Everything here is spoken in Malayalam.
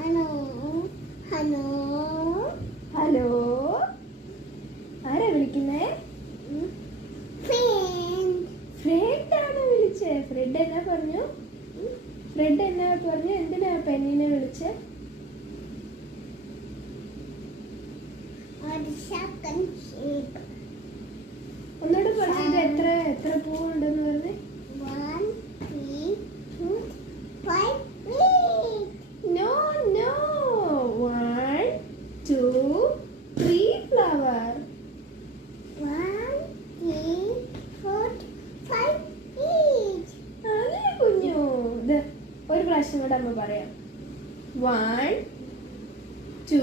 ഹലോ ഹലോ, ആരാ വിളിക്കുന്നേ? ഫ്രെഡ് ആണോ വിളിച്ചേ? ഫ്രെഡ് എന്നാ പറഞ്ഞു? ഫ്രെഡ് എന്നാ പറഞ്ഞു? എന്തിനാ പെന്നിനെ വിളിച്ചേ? ഒന്നുകൂടെ പറഞ്ഞത്. എത്ര എത്ര പൂവുണ്ടെന്ന് പറഞ്ഞേ? 1 3 2 5 നോ നോ, 1 2 3 ഫ്ലവർ. 1 3 4 5 8. അല്ലേ കുഞ്ഞു? ഇത് ഒരു പ്രാവശ്യം കൂടെ അമ്മ പറയാം. 1 2